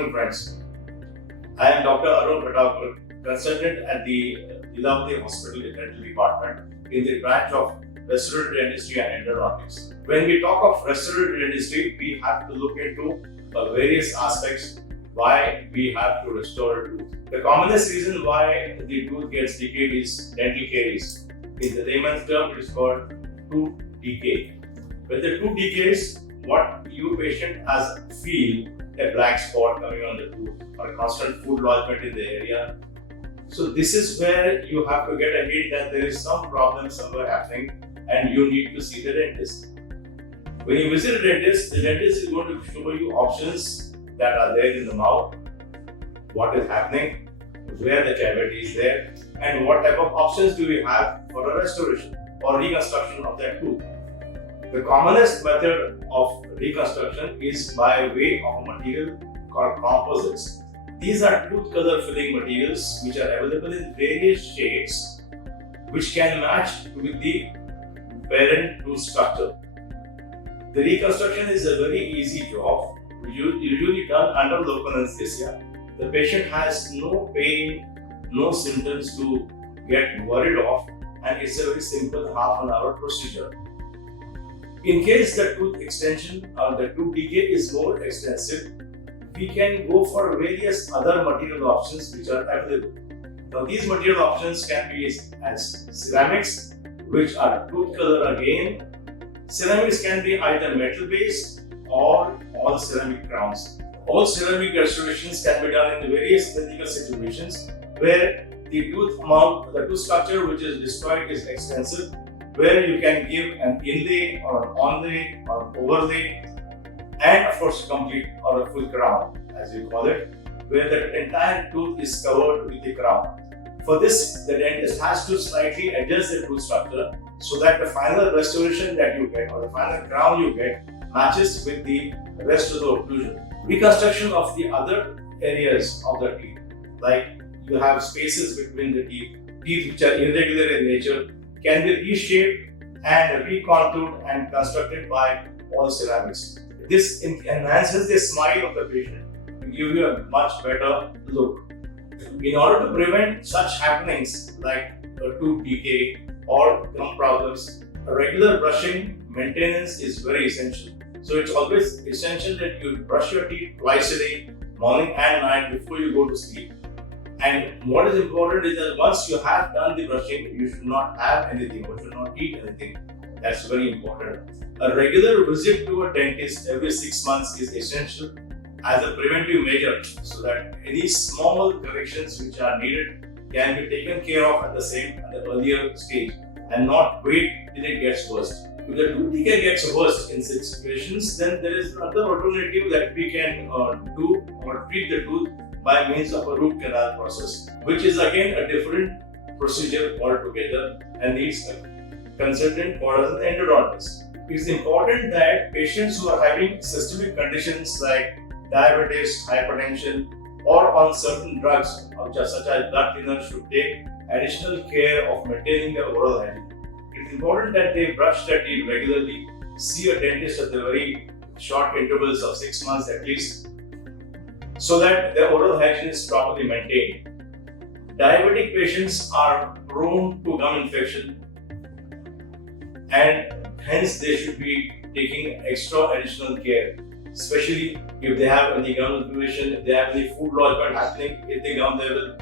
morning, friends. I am Dr. Arun Khatavkar, consultant at the Lilavati Hospital Dental Department in the branch of Restorative Dentistry and Endodontics. When we talk of restorative dentistry, we have to look into various aspects why we have to restore a tooth. The commonest reason why the tooth gets decayed is dental caries. In the layman's term, it is called tooth decay. When the tooth decays, what you patient has feel a black spot coming on the tooth or a constant food lodgement in the area. So this is where you have to get a hint that there is some problem somewhere happening and you need to see the dentist. When you visit a dentist, the dentist is going to show you options that are there in the mouth, what is happening, where the cavity is there, and what type of options do we have for a restoration or reconstruction of that tooth. The commonest method of reconstruction is by way of a material called composites. These are tooth color filling materials which are available in various shades which can match with the parent tooth structure. The reconstruction is a very easy job, usually done under local anesthesia. The patient has no pain, no symptoms to get worried of, and it's a very simple half-an-hour procedure. In case the tooth extension or the tooth decay is more extensive, we can go for various other material options which are available. Now these material options can be as ceramics, which are tooth color again. Ceramics can be either metal based or all ceramic crowns. All ceramic restorations can be done in various clinical situations where the tooth structure which is destroyed is extensive, where you can give an inlay or an onlay or an overlay, and of course complete or a full crown as we call it, where the entire tooth is covered with the crown. For this, the dentist has to slightly adjust the tooth structure so that the final restoration that you get or the final crown you get matches with the rest of the occlusion. Reconstruction of the other areas of the teeth, like you have spaces between the teeth which are irregular in nature, can be reshaped and recontoured and constructed by all ceramics. This enhances the smile of the patient to give you a much better look. In order to prevent such happenings like tooth decay or gum problems, a regular brushing maintenance is very essential. So it's always essential that you brush your teeth twice a day, morning and night, before you go to sleep. And what is important is that once you have done the brushing, you should not have anything or should not eat anything. That's very important. A regular visit to a dentist every 6 months is essential as a preventive measure so that any small corrections which are needed can be taken care of at the earlier stage and not wait till it gets worse. If the tooth decay gets worse in such situations, then there is another alternative that we can do or treat the tooth by means of a root canal process, which is again a different procedure altogether and needs a consultant called as an endodontist. It is important that patients who are having systemic conditions like diabetes, hypertension, or on certain drugs such as blood thinners should take additional care of maintaining their oral hygiene. It's important that they brush their teeth regularly, see a dentist at the very short intervals of 6 months at least, so that their oral hygiene is properly maintained. Diabetic patients are prone to gum infection and hence they should be taking extra additional care, especially if they have any gum inflammation, if they have any food lodgement happening at the gum level.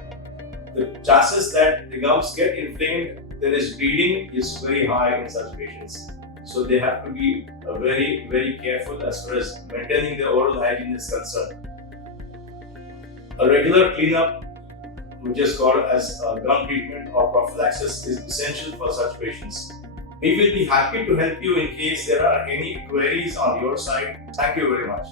The chances that the gums get inflamed, there is bleeding, is very high in such patients. So they have to be very, very careful as far as maintaining their oral hygiene is concerned. A regular cleanup, which is called as gum treatment or prophylaxis, is essential for such patients. We will be happy to help you in case there are any queries on your side. Thank you very much.